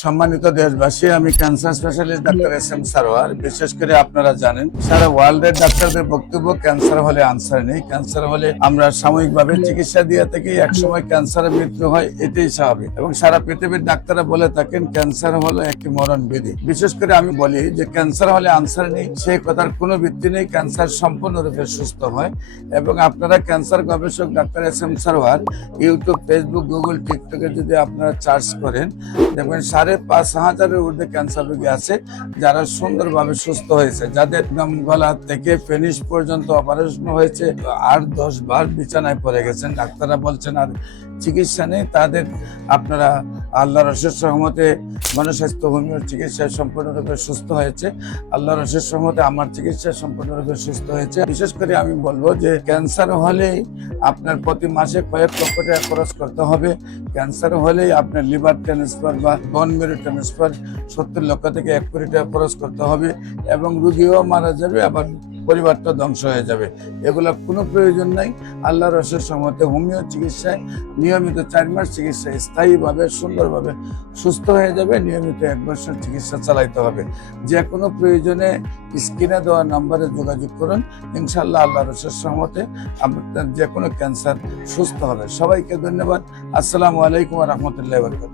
সম্মানিত দেশবাসী, আমি cancer specialist doctor S M Sarwar বিশেষ করে আপনারা জানেন, সারা ওয়ার্ল্ডের ডাক্তারদের বক্তব্য ক্যান্সার হলে আনসার নেই। ক্যান্সার হলে আমরা সাময়িকভাবে চিকিৎসা দিয়ে থাকি একসময় ক্যান্সারের মৃত্যু হয়, এটাই স্বাভাবিক। এবং সারা পৃথিবীর ডাক্তাররা বলে থাকেন ক্যান্সার হলো একটি মরণ বিধি বিশেষ করে আমি বলি যে ক্যান্সার হলে আনসার নেই, সেই কথার কোনো ভিত্তি নেই ক্যান্সার সম্পূর্ণরূপে সুস্থ হয় এবং আপনারা ক্যান্সার গবেষক doctor S M Sarwar YouTube Facebook Google টিকটকে যদি আপনারা চার্জ করেন দেখবেন সাড়ে পাঁচ হাজারের ঊর্ধ্বে ক্যান্সার রোগী আছে, যারা সুন্দরভাবে সুস্থ হয়েছে। যাদের একদম গলা থেকে ফিনিশ পর্যন্ত অপারেশন হয়েছে, আট দশ বার বিছানায় পড়ে গেছেন। ডাক্তাররা বলছেন, আর চিকিৎসা নেই। তাদের আপনারা আল্লাহর অশেষ সহমতে গণস্বাস্থ্য হোমিওর চিকিৎসা সম্পূর্ণরূপে সুস্থ হয়েছে। আল্লাহর অশেষ সহমতে আমার চিকিৎসা সম্পূর্ণরূপে সুস্থ হয়েছে। বিশেষ করে আমি বলব যে ক্যান্সার হলেই আপনার প্রতি মাসে কয়েক লক্ষ টাকা খরচ করতে হবে। ক্যান্সার হলেই আপনার লিভার ট্রান্সফার বন মেরু ট্রান্সফার সত্তর লক্ষ থেকে এক কোটি টাকা খরচ করতে হবে এবং রুগীও মারা যাবে, আবার পরিবারটা ধ্বংস হয়ে যাবে। এগুলো কোনো প্রয়োজন নাই। আল্লাহ রসের সম্মতে হোমিও চিকিৎসায় নিয়মিত চার মাস চিকিৎসায় স্থায়ীভাবে, সুন্দরভাবে সুস্থ হয়ে যাবে। নিয়মিত এক বছর চিকিৎসা চালাইতে হবে। যে কোনো প্রয়োজনে স্ক্রিনে দেওয়া নম্বরে যোগাযোগ করুন। ইনশাল্লাহ আল্লাহ রসের সম্মতে আপনার যে কোনো ক্যান্সার সুস্থ হবে। সবাইকে ধন্যবাদ। আসসালামু আলাইকুম রহমতুল্লাহ বরকাত